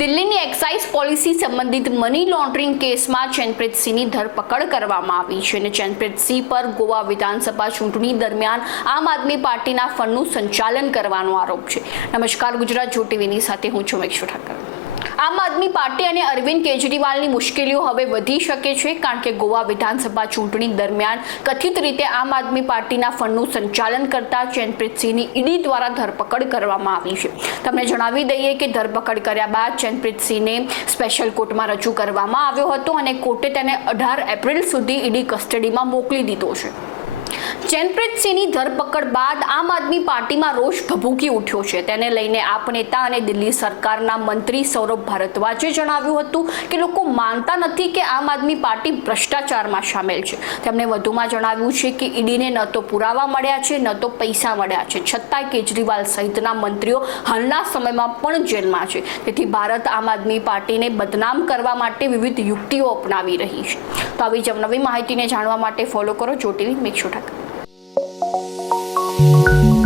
દિલ્હીની excise policy સંબંધિત money laundering કેસમાં ચેનપ્રીતસિંહની ધરપકડ કરવામાં આવી છે અને ચેનપ્રીતસિંહ પર ગોવા વિધાનસભા ચૂંટણી દરમિયાન આમ આદમી પાર્ટીના ફંડનું સંચાલન કરવાનો આરોપ છે. નમસ્કાર, ગુજરાત જો ટીવીની સાથે હું છું મેક્ષુ ઠાકર. આમ આદમી પાર્ટી અને અરવિંદ કેજરીવાલની મુશ્કેલીઓ હવે વધી શકે છે, કારણ કે ગોવા વિધાનસભા ચૂંટણી દરમિયાન કથિત રીતે આમ આદમી પાર્ટીના ફંડનું સંચાલન કરતા ચેનપ્રીતસિંહની ઈડી દ્વારા ધરપકડ કરવામાં આવી છે. તમને જણાવી દઈએ કે ધરપકડ કર્યા બાદ ચેનપ્રીતસિંહને સ્પેશિયલ કોર્ટમાં રજૂ કરવામાં આવ્યો હતો અને કોર્ટે તેને અઢાર એપ્રિલ સુધી ઈડી કસ્ટડીમાં મોકલી દીધો છે. ચેનપ્રીતસિંહની ધરપકડ બાદ આમ આદમી પાર્ટીમાં રોષ ભભૂકી ઉઠ્યો છે. તેને લઈને આપ નેતા અને દિલ્હી સરકારના મંત્રી સૌરભ ભારદ્વાજે જણાવ્યું હતું કે લોકો માનતા નથી કે આમ આદમી પાર્ટી ભ્રષ્ટાચારમાં સામેલ છે. તેમણે વધુમાં જણાવ્યું છે કે ઈડીને ન તો પુરાવા મળ્યા છે, ન તો પૈસા મળ્યા છે. છતાંય કેજરીવાલ સહિતના મંત્રીઓ હાલના સમયમાં પણ જેલમાં છે. તેથી ભારત આમ આદમી પાર્ટીને બદનામ કરવા માટે વિવિધ યુક્તિઓ અપનાવી રહી છે. તો આવી જ નવી માહિતીને જાણવા માટે ફોલો કરો. જો મિક્ષુ ઠાકર. Thank you.